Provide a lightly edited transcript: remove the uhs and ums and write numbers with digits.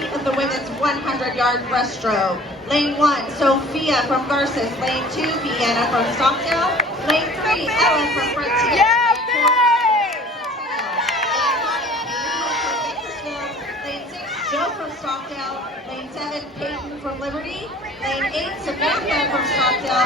compete in the women's 100-yard breaststroke. Lane 1, Sophia from Garces. Lane 2, Vienna from Stockdale. Lane 3, Ellen from Frontier. Yeah, Lane 6, Joe from Stockdale. Lane 7, Peyton from Liberty. Lane 8, Samantha from Stockdale.